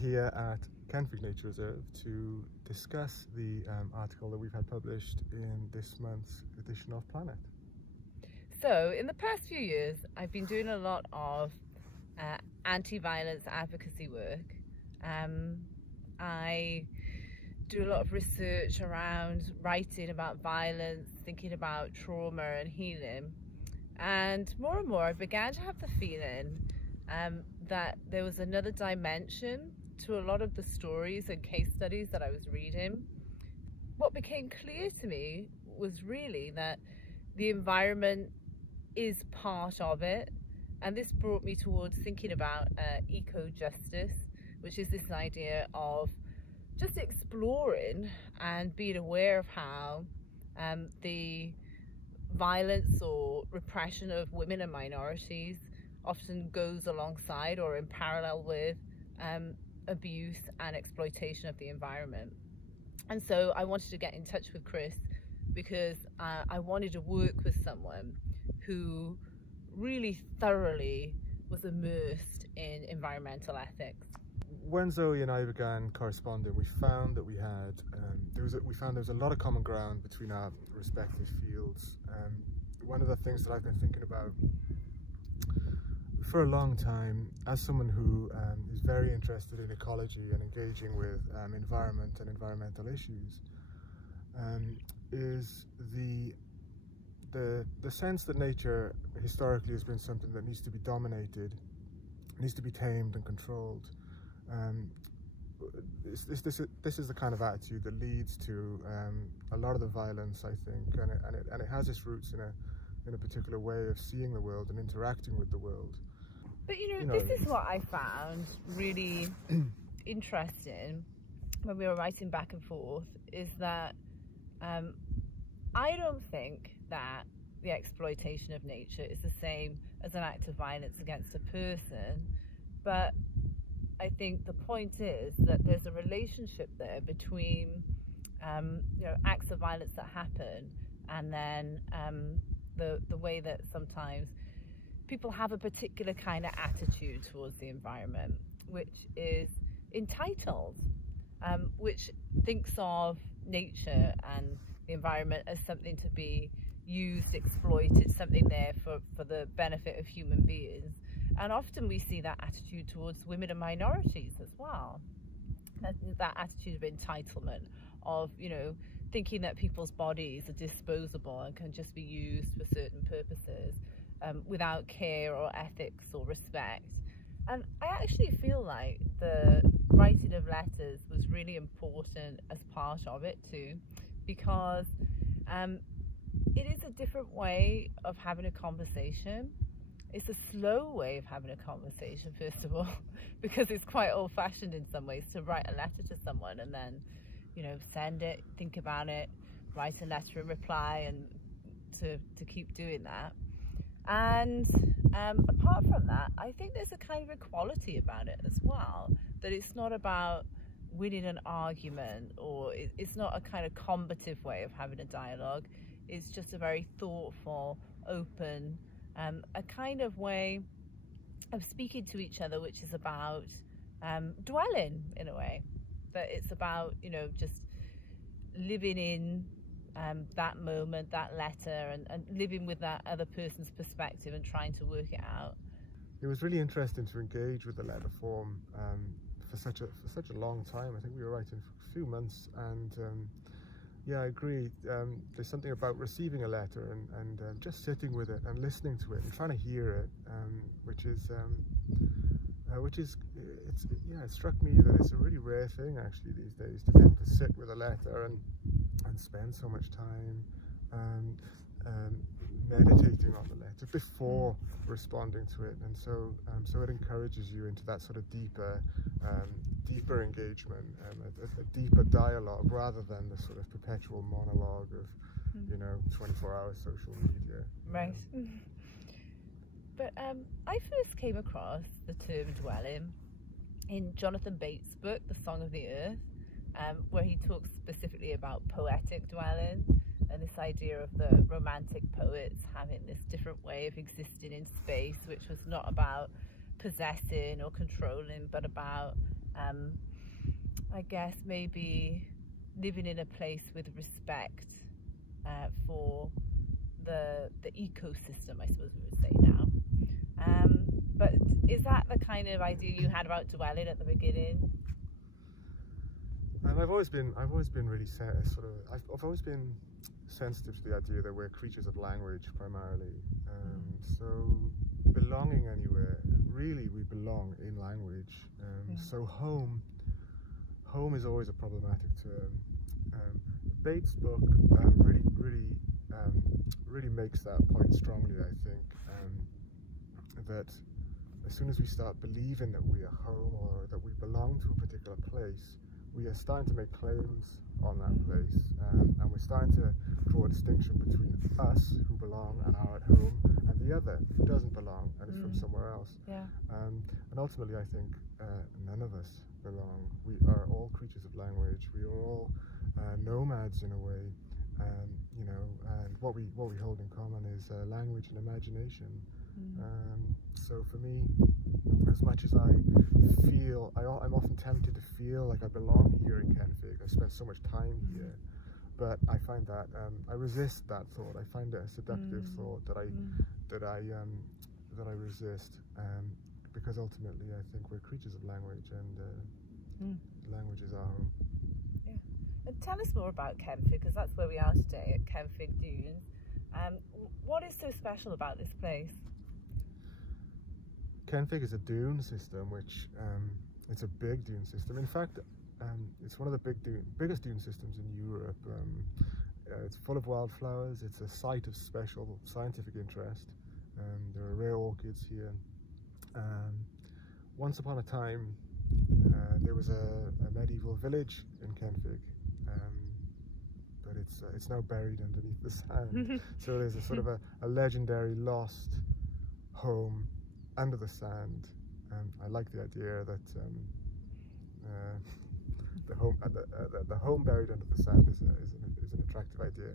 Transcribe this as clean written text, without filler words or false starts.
here at Kenfig Nature Reserve to discuss the article that we've had published in this month's edition of Planet. So in the past few years, I've been doing a lot of anti-violence advocacy work. I do a lot of research around writing about violence, thinking about trauma and healing. And more I began to have the feeling that there was another dimension to a lot of the stories and case studies that I was reading. What became clear to me was really that the environment is part of it, and this brought me towards thinking about eco-justice, which is this idea of just exploring and being aware of how the violence or repression of women and minorities often goes alongside or in parallel with abuse and exploitation of the environment. And so I wanted to get in touch with Chris because I wanted to work with someone who really thoroughly was immersed in environmental ethics. When Zoe and I began corresponding, we found that there was a lot of common ground between our respective fields. One of the things that I've been thinking about for a long time, as someone who is very interested in ecology and engaging with environment and environmental issues, is the sense that nature historically has been something that needs to be dominated, needs to be tamed and controlled. This is the kind of attitude that leads to a lot of the violence, I think, and it has its roots in a particular way of seeing the world and interacting with the world. But this is what I found really interesting when we were writing back and forth, is that I don't think that the exploitation of nature is the same as an act of violence against a person, but I think the point is that there's a relationship there between acts of violence that happen and then the way that sometimes people have a particular kind of attitude towards the environment, which is entitled, which thinks of nature and the environment as something to be used, exploited, something there for the benefit of human beings. And often we see that attitude towards women and minorities as well. That attitude of entitlement, of thinking that people's bodies are disposable and can just be used for certain purposes without care or ethics or respect. And I actually feel like the writing of letters was really important as part of it too, because it is a different way of having a conversation. It's a slow way of having a conversation, first of all, because it's quite old-fashioned in some ways to write a letter to someone and then, send it, think about it, write a letter and reply, and to keep doing that. And apart from that, I think there's a kind of equality about it as well, that it's not about winning an argument, or it's not a kind of combative way of having a dialogue. It's just a very thoughtful, open, a kind of way of speaking to each other, which is about dwelling in a way, that it's about just living in that moment, that letter, and living with that other person's perspective and trying to work it out. It was really interesting to engage with the letter form for such a long time. I think we were writing for a few months, and yeah, I agree. There's something about receiving a letter and just sitting with it and listening to it and trying to hear it, it struck me that it's a really rare thing actually these days to be able to sit with a letter and spend so much time meditating on the letter before responding to it, and so it encourages you into that sort of deeper engagement, a deeper dialogue, rather than the sort of perpetual monologue of 24-hour social media. Right. But I first came across the term dwelling in Jonathan Bates' book, The Song of the Earth, where he talks specifically about poetic dwelling, and this idea of the romantic poets having this different way of existing in space, which was not about possessing or controlling, but about I guess maybe living in a place with respect for the ecosystem, I suppose we would say now. But is that the kind of idea you had about dwelling at the beginning? I've always been really I've always been sensitive to the idea that we're creatures of language primarily. So belonging anywhere, really, we belong in language. So home is always a problematic term. Bates' book really makes that point strongly, I think, that as soon as we start believing that we are home or that we belong to a particular place, we are starting to make claims on that place, and we're starting to draw a distinction between us, who belong and are at home, and the other, who doesn't belong and is from somewhere else. Yeah. And ultimately, I think none of us belong. We are all creatures of language. We are all nomads in a way, you know. And what we hold in common is language and imagination. So for me, as much as I'm often tempted to feel like I belong here in Kenfig. I spent so much time here, but I find that I resist that thought. I find it a seductive thought that I resist, because ultimately I think we're creatures of language, and language is our home. Yeah. And tell us more about Kenfig, because that's where we are today, at Kenfig Dunes. What is so special about this place? Kenfig is a dune system, which it's a big dune system. In fact, it's one of the biggest dune systems in Europe. It's full of wildflowers. It's a site of special scientific interest. There are rare orchids here. Once upon a time, there was a medieval village in Kenfig, but it's now buried underneath the sand. So there's a sort of a legendary lost home under the sand. I like the idea that the home buried under the sand is an attractive idea.